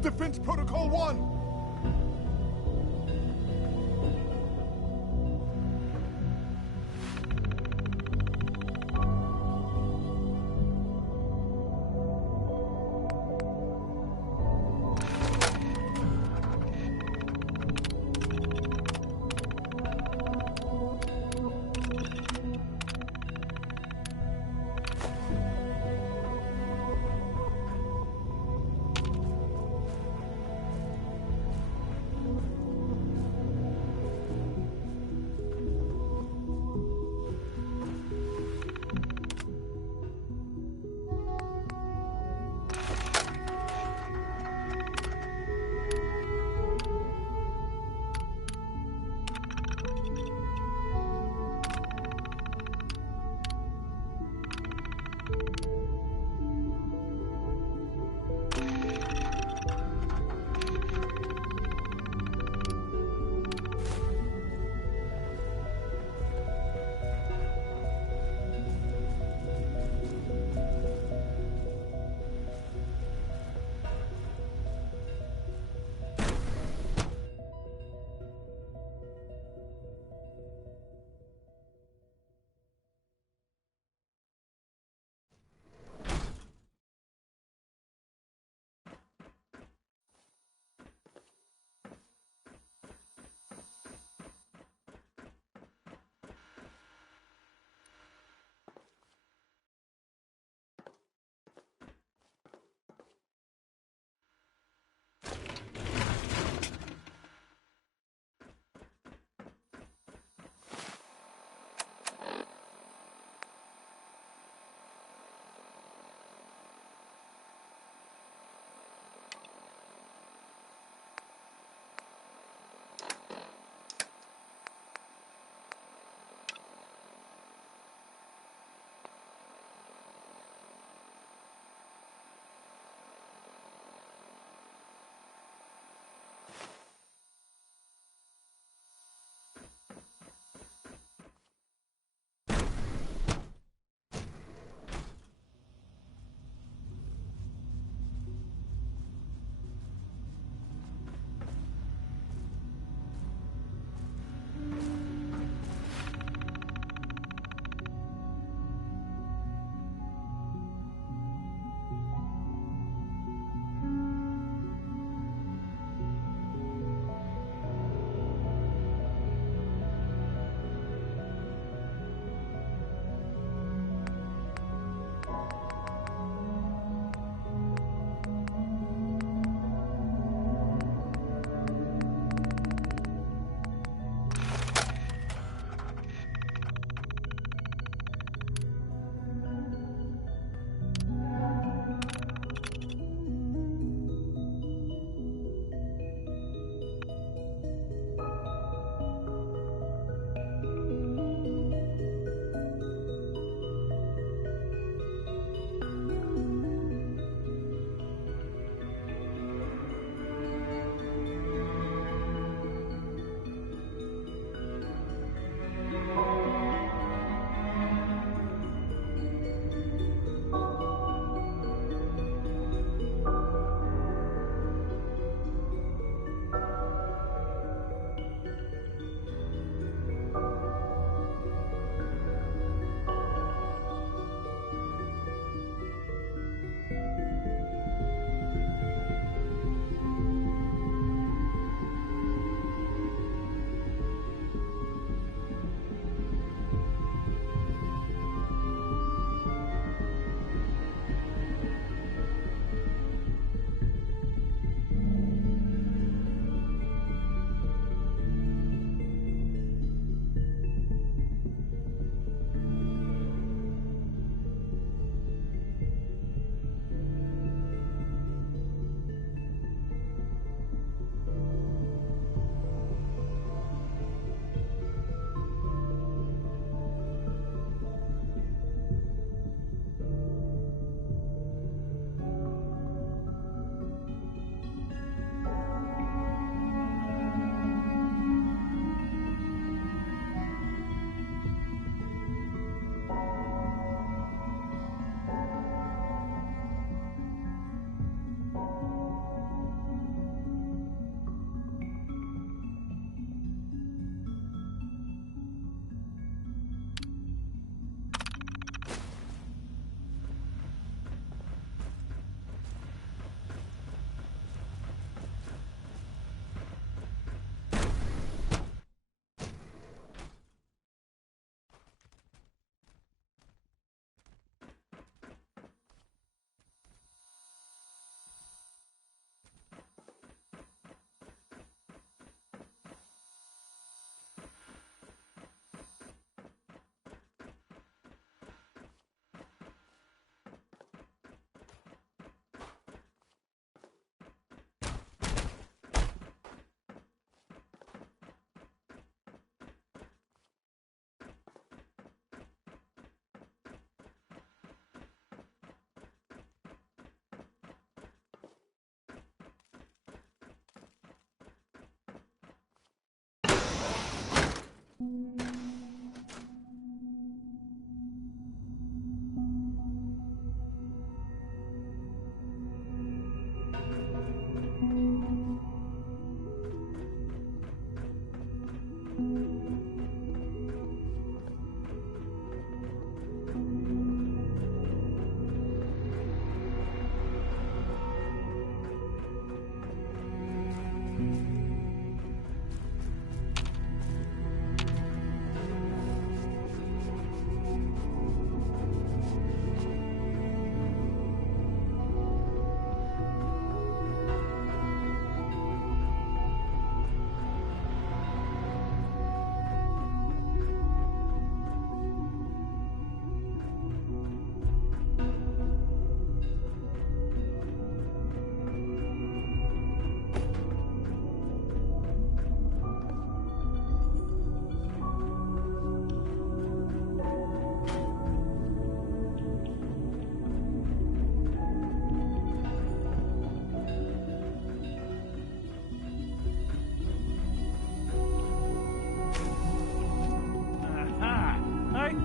Defense Protocol 1!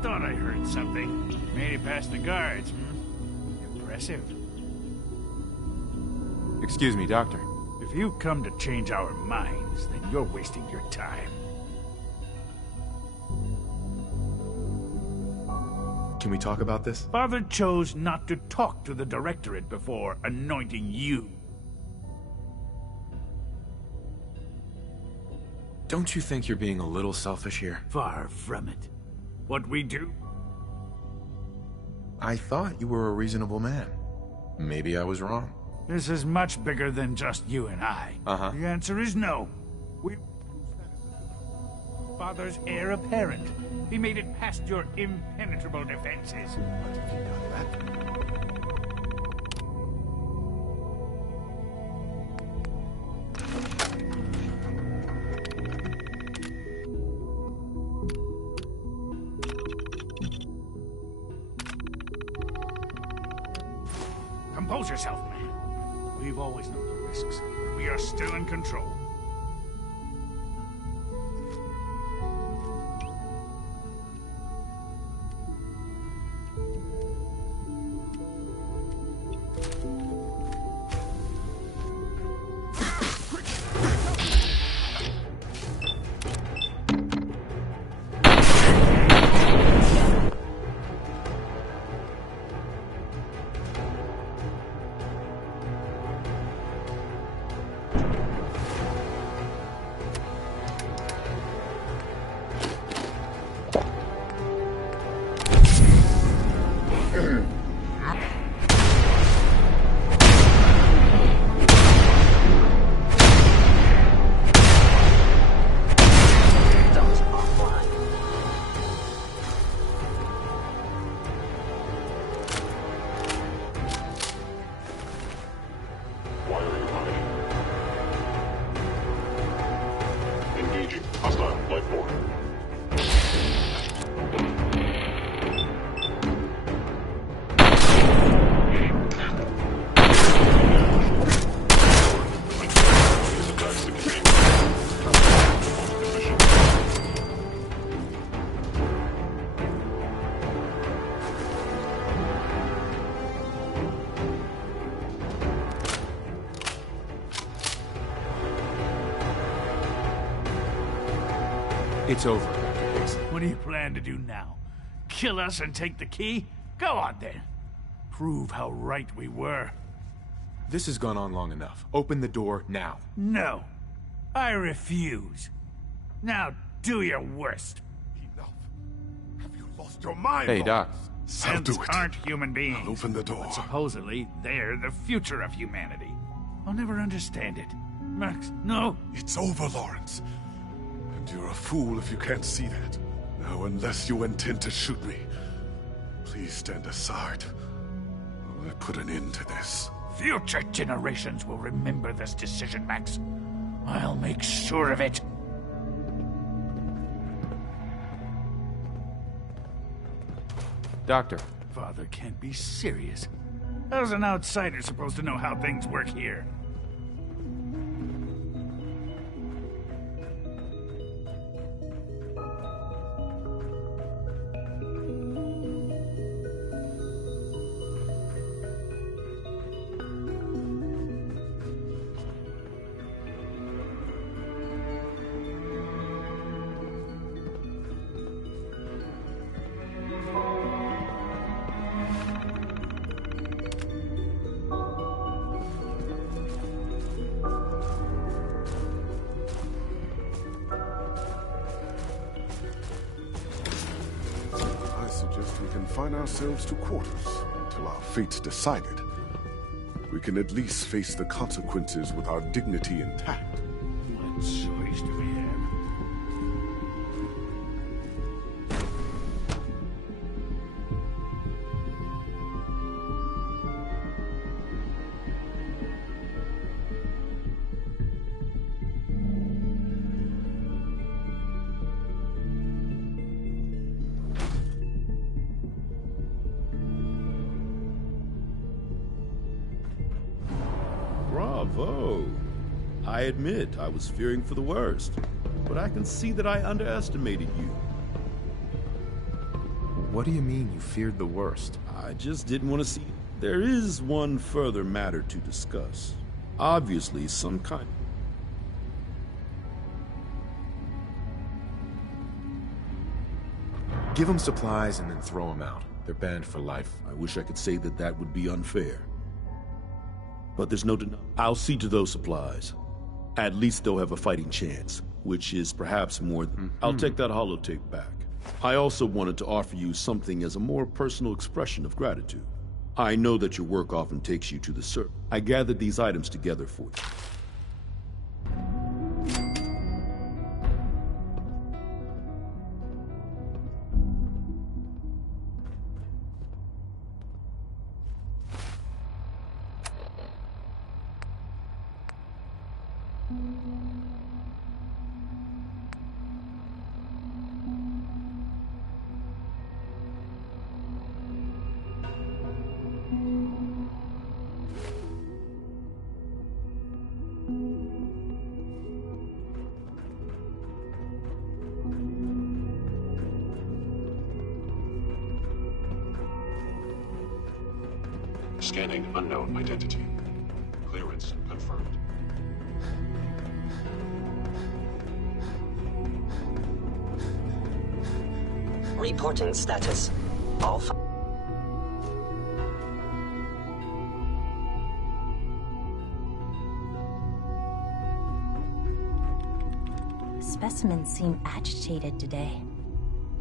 Thought I heard something. Made it past the guards, Impressive. Excuse me, Doctor. If you come to change our minds, then you're wasting your time. Can we talk about this? Father chose not to talk to the Directorate before anointing you. Don't you think you're being a little selfish here? Far from it. What we do? I thought you were a reasonable man. Maybe I was wrong. This is much bigger than just you and I. Uh-huh. The answer is no. We... Father's heir apparent. He made it past your impenetrable defenses. What have you done that? Compose yourself, man. We've always known the risks, but we are still in control. It's over, Dr. Higgs. What do you plan to do now? Kill us and take the key? Go on then. Prove how right we were. This has gone on long enough. Open the door now. No. I refuse. Now do your worst. Enough. Have you lost your mind? Hey, Doc. I'll do Synths it. aren't human beings. I'll open the door. But supposedly, they're the future of humanity. I'll never understand it. Max, no. It's over, Lawrence. And you're a fool if you can't see that. Now, unless you intend to shoot me, please stand aside. While I put an end to this. Future generations will remember this decision, Max. I'll make sure of it. Doctor. Father can't be serious. How's an outsider supposed to know how things work here? confine ourselves to quarters until our fate's decided. We can at least face the consequences with our dignity intact. What choice do we have? Bravo! I admit I was fearing for the worst, but I can see that I underestimated you. What do you mean you feared the worst? I just didn't want to see. There is one further matter to discuss. Obviously, some kind. Give them supplies and then throw them out. They're banned for life. I wish I could say that that would be unfair. But there's no denying. I'll see to those supplies. At least they'll have a fighting chance, which is perhaps more than... I'll take that holotape back. I also wanted to offer you something as a more personal expression of gratitude. I know that your work often takes you to the surface. I gathered these items together for you. Scanning unknown identity. Clearance confirmed. Reporting status. All Specimens seem agitated today.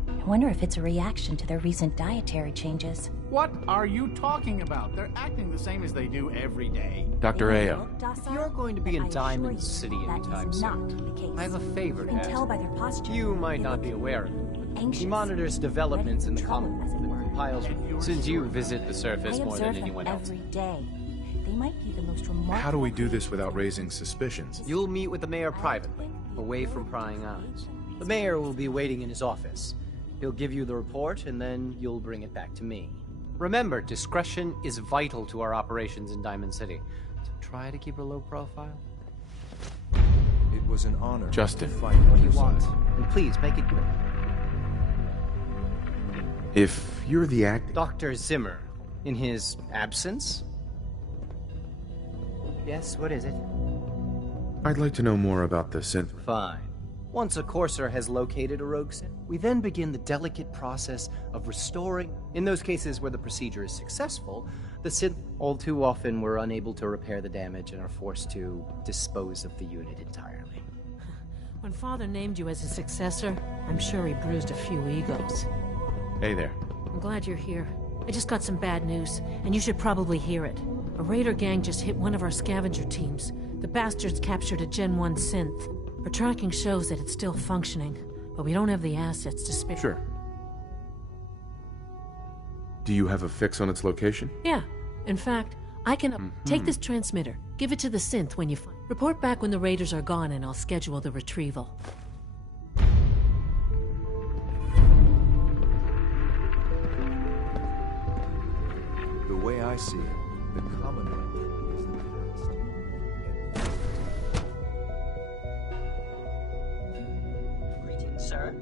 I wonder if it's a reaction to their recent dietary changes. What are you talking about? They're acting the same as they do every day. Dr. Ayo. If you're going to be in Diamond City anytime soon, I have a favor to You can tell ask. by their posture. You might not be aware of it. Anxious, He monitors developments in the trouble, as it were. compiles since you visit the surface I more observe than them anyone else. every day. They might be the most remarkable. How do we do this without raising suspicions? You'll meet with the mayor privately, away from prying eyes. The mayor will be waiting in his office. He'll give you the report, and then you'll bring it back to me. Remember, discretion is vital to our operations in Diamond City, so try to keep a low profile. It was an honor. Justin. To fight What do you want? And please, make it quick. If you're the act... Dr. Zimmer, in his absence? Yes, what is it? I'd like to know more about the synth... Fine. Once a courser has located a rogue synth, we then begin the delicate process of restoring. In those cases where the procedure is successful, the synth all too often were unable to repair the damage and are forced to dispose of the unit entirely. When Father named you as his successor, I'm sure he bruised a few egos. Hey there. I'm glad you're here. I just got some bad news, and you should probably hear it. A raider gang just hit one of our scavenger teams. The bastards captured a Gen 1 synth. Our tracking shows that it's still functioning, but we don't have the assets to spare. Sure. Do you have a fix on its location? Yeah. In fact, I can take this transmitter, give it to the synth when you find. Report back when the raiders are gone, and I'll schedule the retrieval. The way I see it, the Commonwealth is the past. Greetings, sir.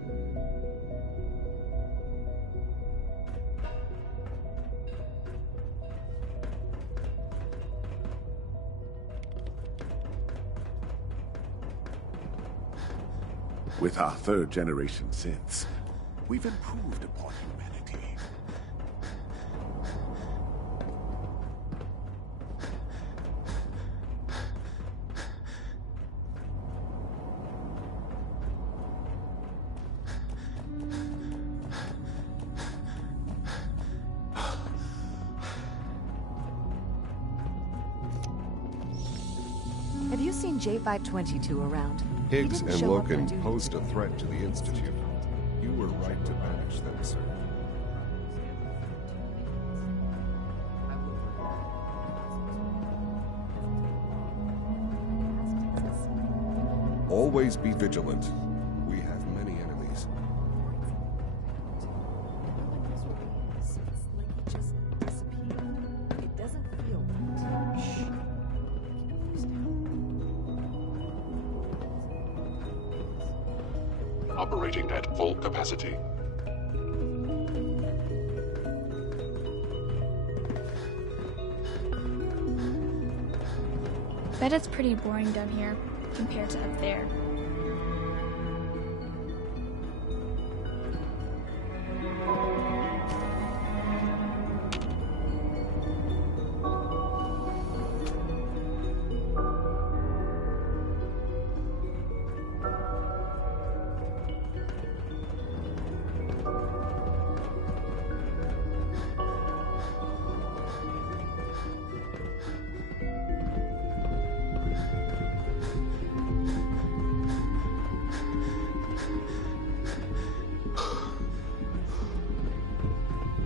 With our third-generation synths, we've improved upon humanity. you seen J522 around? Higgs and Loken posed a threat to the Institute. You were right to banish them, sir. Always be vigilant. We have many enemies. It doesn't feel right. Shh. Operating at full capacity. Bet it's pretty boring down here compared to up there.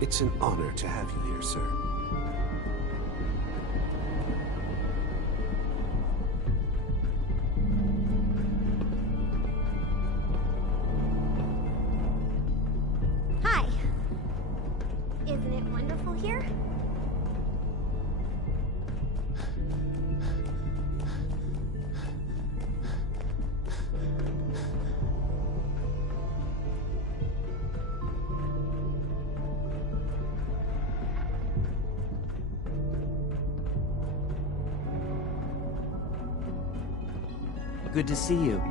It's an honor to have you here, sir. Hi. Isn't it wonderful here? Good to see you.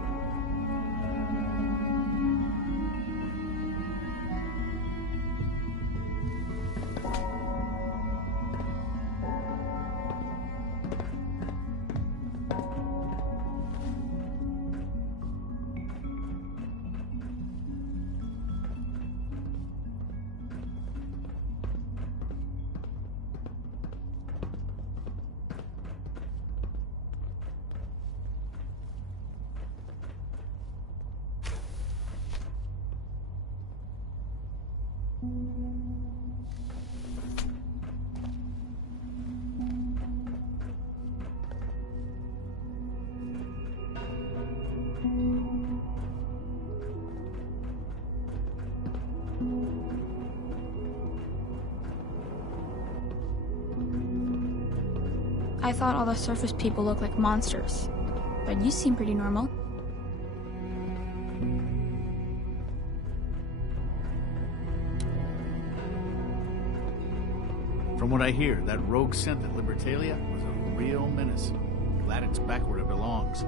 I thought all the surface people looked like monsters, but you seem pretty normal. From what I hear, that rogue synth at Libertalia was a real menace. Glad it's back where it belongs.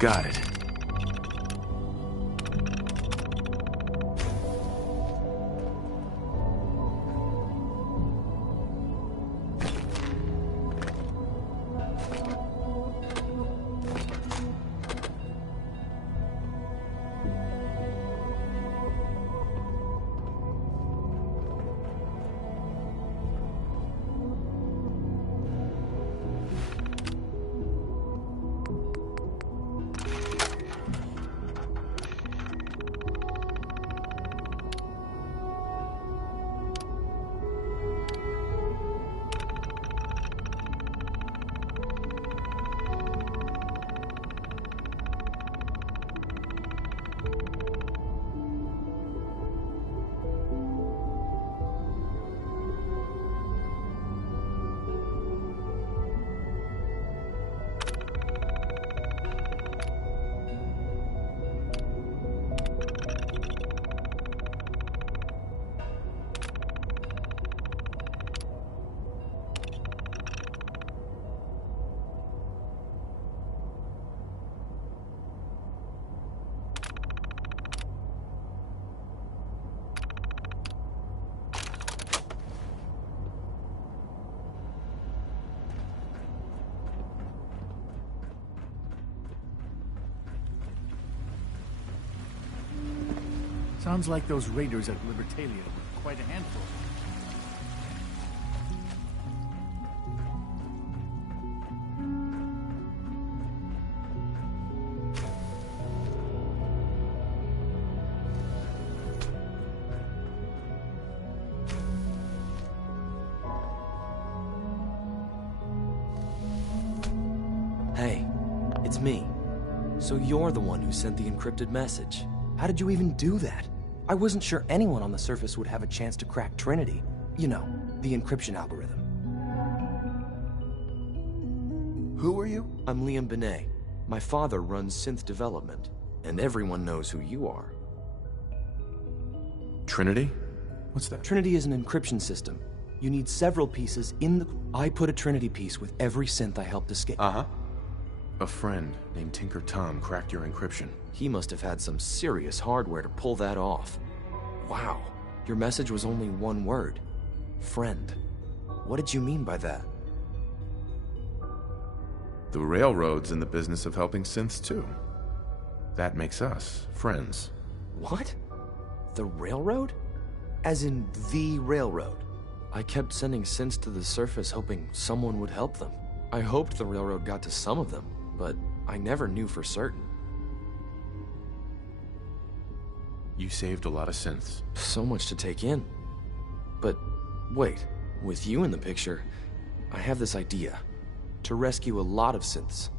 Got it. Sounds like those raiders at Libertalia were quite a handful. Hey, it's me. So you're the one who sent the encrypted message. How did you even do that? I wasn't sure anyone on the surface would have a chance to crack Trinity. You know, the encryption algorithm. Who are you? I'm Liam Benet. My father runs synth development, and everyone knows who you are. Trinity? What's that? Trinity is an encryption system. You need several pieces in the... I put a Trinity piece with every synth I helped escape. Uh-huh. A friend named Tinker Tom cracked your encryption. He must have had some serious hardware to pull that off. Wow. Your message was only one word. Friend. What did you mean by that? The Railroad's in the business of helping synths too. That makes us friends. What? The Railroad? As in the Railroad? I kept sending synths to the surface hoping someone would help them. I hoped the Railroad got to some of them, but I never knew for certain. You saved a lot of synths. So much to take in. But wait, with you in the picture, I have this idea. To rescue a lot of synths.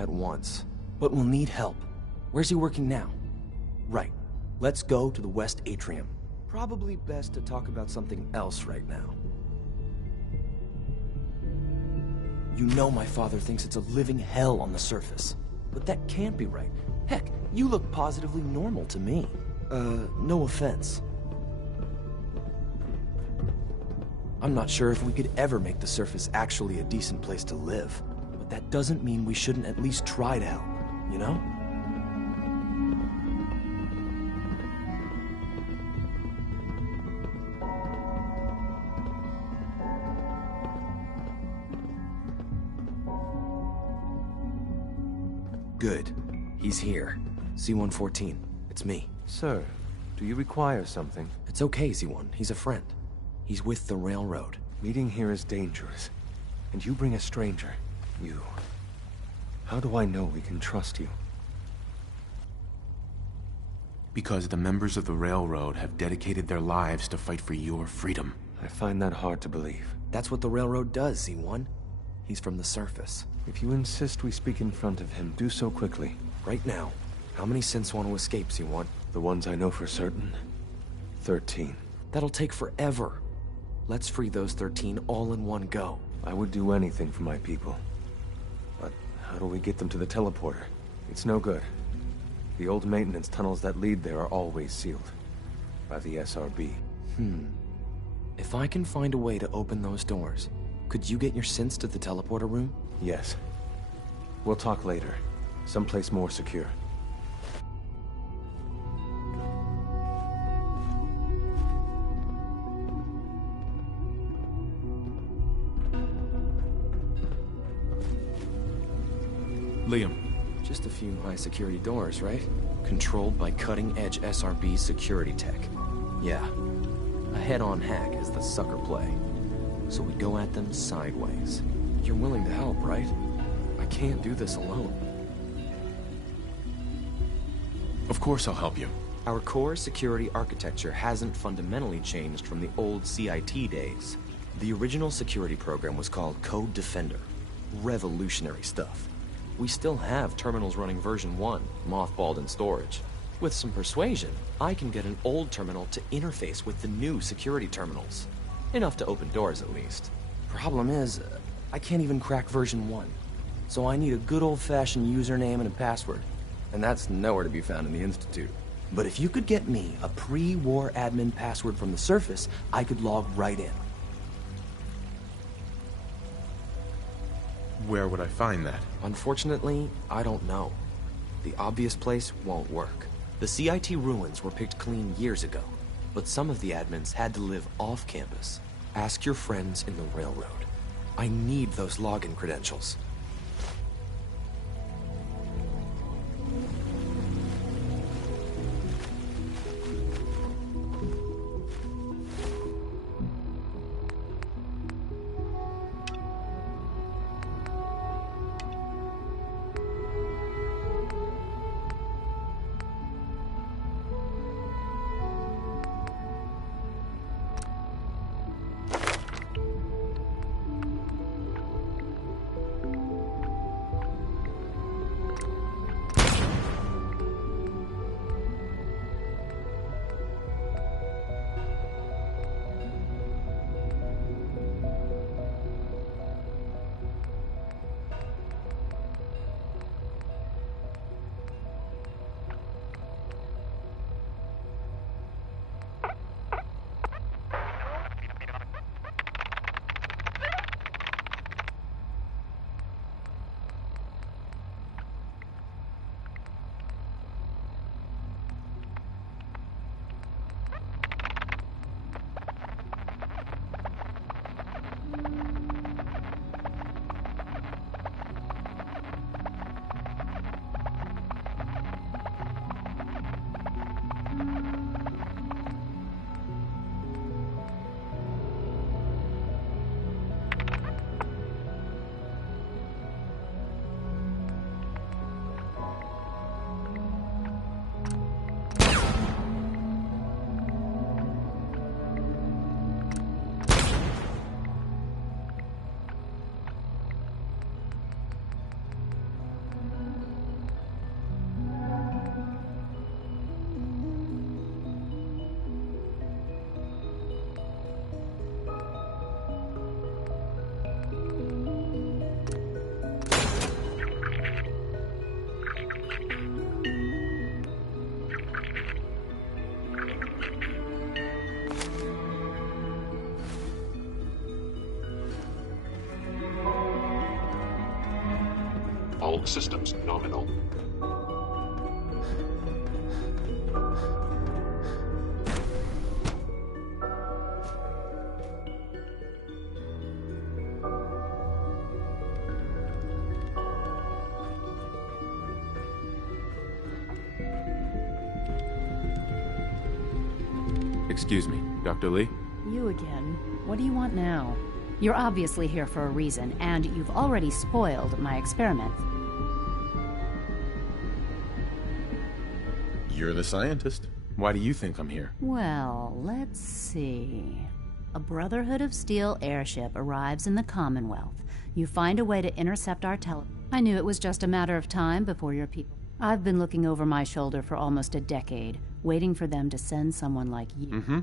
At once. But we'll need help. Where's he working now? Right. Let's go to the West Atrium. Probably best to talk about something else right now. You know my father thinks it's a living hell on the surface. But that can't be right. Heck, you look positively normal to me. No offense. I'm not sure if we could ever make the surface actually a decent place to live. But that doesn't mean we shouldn't at least try to help, you know? Good. He's here. C-114. It's me. Sir, do you require something? It's okay, Z1. He's a friend. He's with the Railroad. Meeting here is dangerous. And you bring a stranger. You. How do I know we can trust you? Because the members of the Railroad have dedicated their lives to fight for your freedom. I find that hard to believe. That's what the Railroad does, Z1. He's from the surface. If you insist we speak in front of him, do so quickly. Right now. How many synths want to escape, Z1? The ones I know for certain. 13. That'll take forever. Let's free those 13 all in one go. I would do anything for my people. But how do we get them to the teleporter? It's no good. The old maintenance tunnels that lead there are always sealed. By the SRB. If I can find a way to open those doors, could you get your synths to the teleporter room? Yes. We'll talk later. Someplace more secure. Liam. Just a few high-security doors, right? Controlled by cutting-edge SRB security tech. Yeah. A head-on hack is the sucker play. So we go at them sideways. You're willing to help, right? I can't do this alone. Of course I'll help you. Our core security architecture hasn't fundamentally changed from the old CIT days. The original security program was called Code Defender. Revolutionary stuff. We still have terminals running version 1, mothballed in storage. With some persuasion, I can get an old terminal to interface with the new security terminals. Enough to open doors, at least. Problem is, I can't even crack version 1. So I need a good old-fashioned username and a password. And that's nowhere to be found in the Institute. But if you could get me a pre-war admin password from the surface, I could log right in. Where would I find that? Unfortunately, I don't know. The obvious place won't work. The CIT ruins were picked clean years ago, but some of the admins had to live off campus. Ask your friends in the Railroad. I need those login credentials. All systems nominal. Excuse me, Dr. Lee? You again. What do you want now? You're obviously here for a reason, and you've already spoiled my experiment. You're the scientist. Why do you think I'm here? Well, let's see. A Brotherhood of Steel airship arrives in the Commonwealth. You find a way to intercept our I knew it was just a matter of time before your people... I've been looking over my shoulder for almost a decade, waiting for them to send someone like you. Mm-hmm.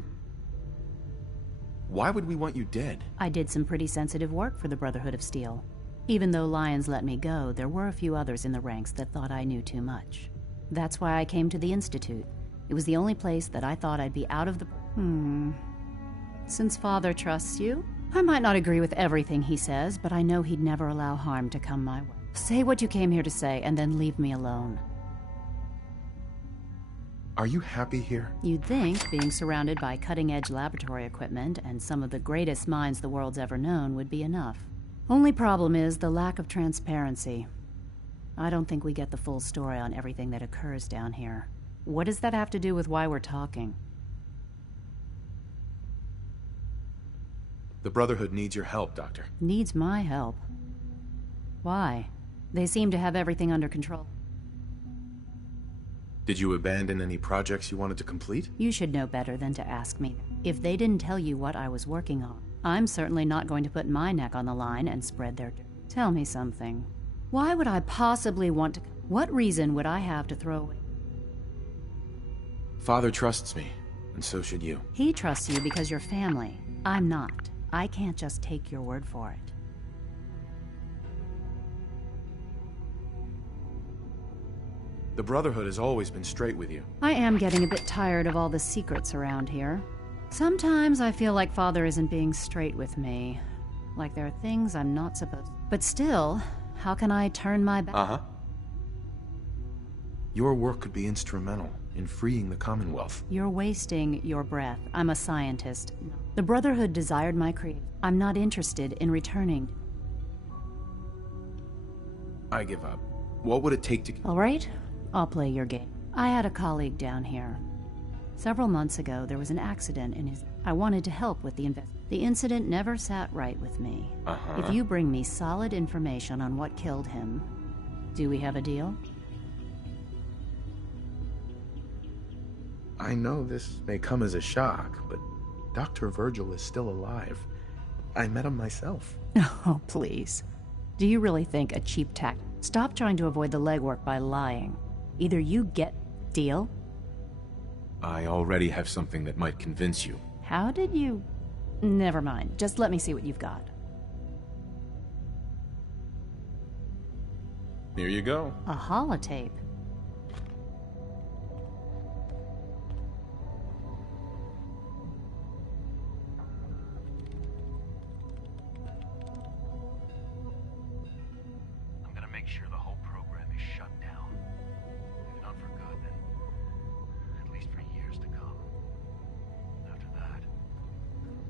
Why would we want you dead? I did some pretty sensitive work for the Brotherhood of Steel. Even though Lyons let me go, there were a few others in the ranks that thought I knew too much. That's why I came to the Institute. It was the only place that I thought I'd be out of the... Since Father trusts you, I might not agree with everything he says, but I know he'd never allow harm to come my way. Say what you came here to say, and then leave me alone. Are you happy here? You'd think being surrounded by cutting-edge laboratory equipment and some of the greatest minds the world's ever known would be enough. Only problem is the lack of transparency. I don't think we get the full story on everything that occurs down here. What does that have to do with why we're talking? The Brotherhood needs your help, Doctor. Needs my help? Why? They seem to have everything under control. Did you abandon any projects you wanted to complete? You should know better than to ask me. If they didn't tell you what I was working on, I'm certainly not going to put my neck on the line and spread their... Tell me something. Why would I possibly want to... What reason would I have to throw away... Father trusts me, and so should you. He trusts you because you're family. I'm not. I can't just take your word for it. The Brotherhood has always been straight with you. I am getting a bit tired of all the secrets around here. Sometimes I feel like Father isn't being straight with me. Like there are things I'm not supposed to. But still, how can I turn my back? Uh-huh. Your work could be instrumental in freeing the Commonwealth. You're wasting your breath. I'm a scientist. The Brotherhood desired my creation. I'm not interested in returning. I give up. What would it take to... All right, I'll play your game. I had a colleague down here. Several months ago, there was an accident in his... I wanted to help with the investigation. The incident never sat right with me. If you bring me solid information on what killed him, do we have a deal? I know this may come as a shock, but Dr. Virgil is still alive. I met him myself. Oh, please. Do you really think a cheap tack... Stop trying to avoid the legwork by lying. Either you get... Deal? I already have something that might convince you. How did you... Never mind. Just let me see what you've got. Here you go. A holotape. I'm gonna make sure the whole program is shut down. If not for good, then at least for years to come. After that,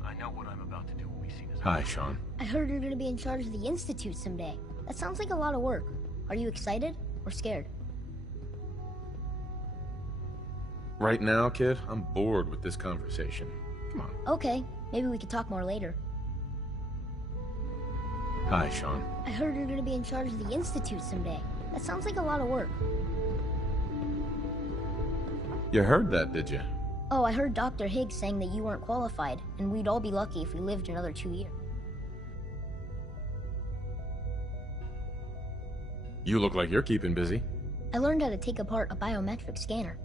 I know what I'm about to do will be seen as... Hi, Sean. I heard you're gonna be in charge of the Institute someday. That sounds like a lot of work. Are you excited or scared? Right now, kid, I'm bored with this conversation. Come on. Okay, maybe we could talk more later. Hi, Sean. I heard you're gonna be in charge of the Institute someday. That sounds like a lot of work. You heard that, did you? Oh, I heard Dr. Higgs saying that you weren't qualified, and we'd all be lucky if we lived another 2 years. You look like you're keeping busy. I learned how to take apart a biometric scanner.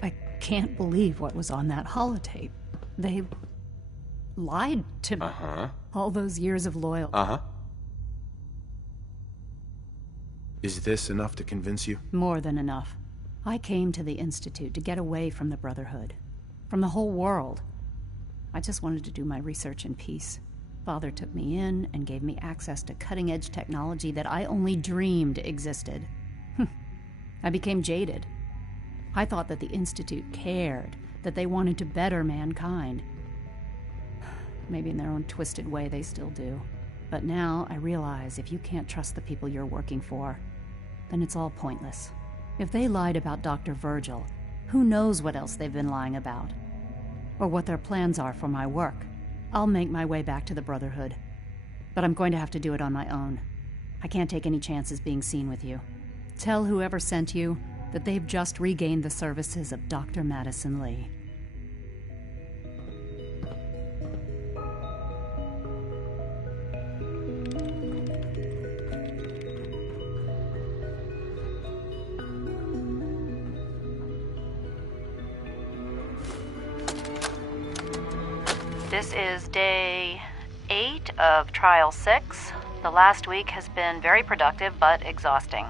I can't believe what was on that holotape. They lied to me. All those years of loyalty. Is this enough to convince you? More than enough. I came to the Institute to get away from the Brotherhood. From the whole world. I just wanted to do my research in peace. Father took me in and gave me access to cutting-edge technology that I only dreamed existed. I became jaded. I thought that the Institute cared, that they wanted to better mankind. Maybe in their own twisted way they still do. But now I realize if you can't trust the people you're working for, then it's all pointless. If they lied about Dr. Virgil, who knows what else they've been lying about? Or what their plans are for my work. I'll make my way back to the Brotherhood. But I'm going to have to do it on my own. I can't take any chances being seen with you. Tell whoever sent you that they've just regained the services of Dr. Madison Lee. This is day 8 of Trial 6. The last week has been very productive but exhausting.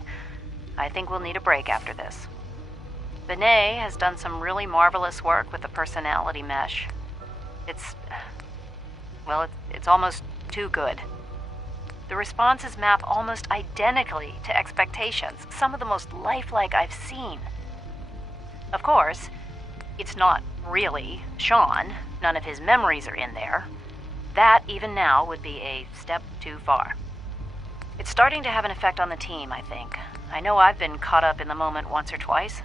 I think we'll need a break after this. Benet has done some really marvelous work with the personality mesh. It's almost too good. The responses map almost identically to expectations, some of the most lifelike I've seen. Of course, it's not really Sean. None of his memories are in there. That, even now, would be a step too far. It's starting to have an effect on the team, I think. I know I've been caught up in the moment once or twice.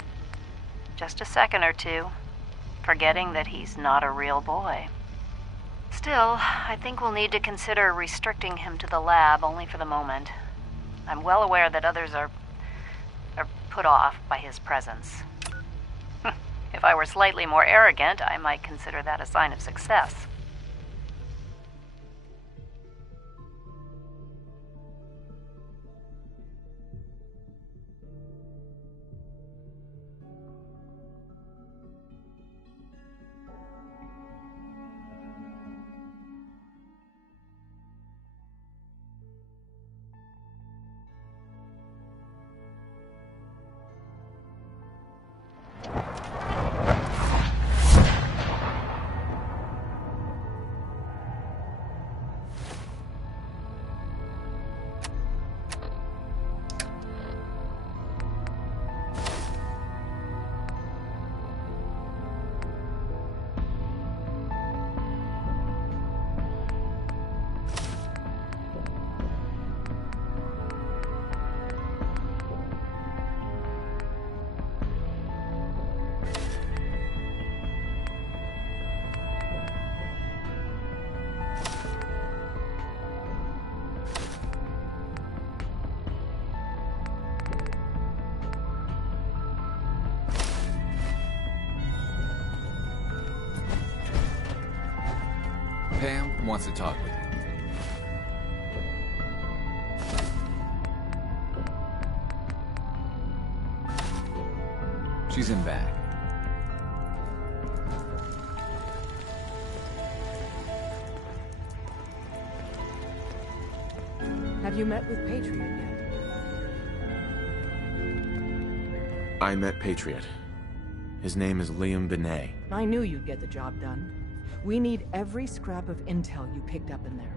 Just a second or two, forgetting that he's not a real boy. Still, I think we'll need to consider restricting him to the lab only for the moment. I'm well aware that others are put off by his presence. If I were slightly more arrogant, I might consider that a sign of success. Pam wants to talk with you. She's in back. Have you met with Patriot yet? I met Patriot. His name is Liam Benet. I knew you'd get the job done. We need every scrap of intel you picked up in there.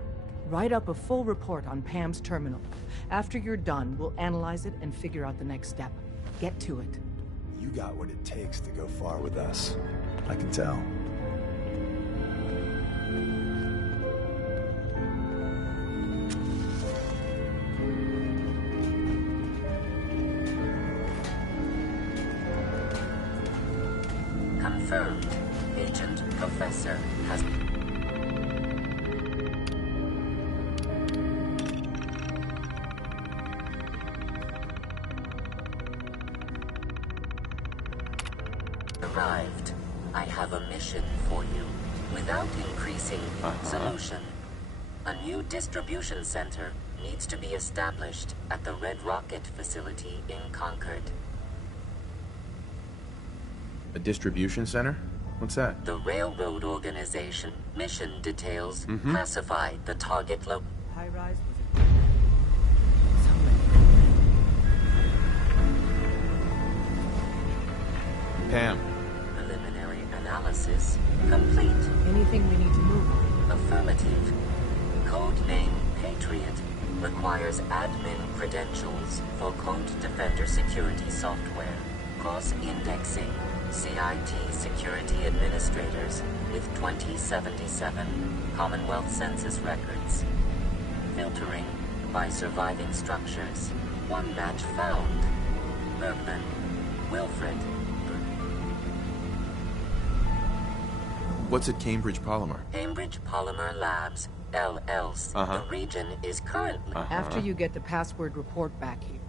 Write up a full report on Pam's terminal. After you're done, we'll analyze it and figure out the next step. Get to it. You got what it takes to go far with us. I can tell. Confirmed. Agent Professor has... arrived. I have a mission for you. Without increasing solution, a new distribution center needs to be established at the Red Rocket facility in Concord. A distribution center? What's that? The railroad organization mission details classified the target High-rise Pam. preliminary analysis. analysis complete. Anything we need to move on? Affirmative. Codename Patriot requires admin credentials for Code Defender security software. Cross-indexing CIT security administrators with 2077 Commonwealth Census records. Filtering by surviving structures. One match found. Bergman. Wilfred. What's at Cambridge Polymer? Cambridge Polymer Labs, LLC. The region is currently... After you get the password report back here,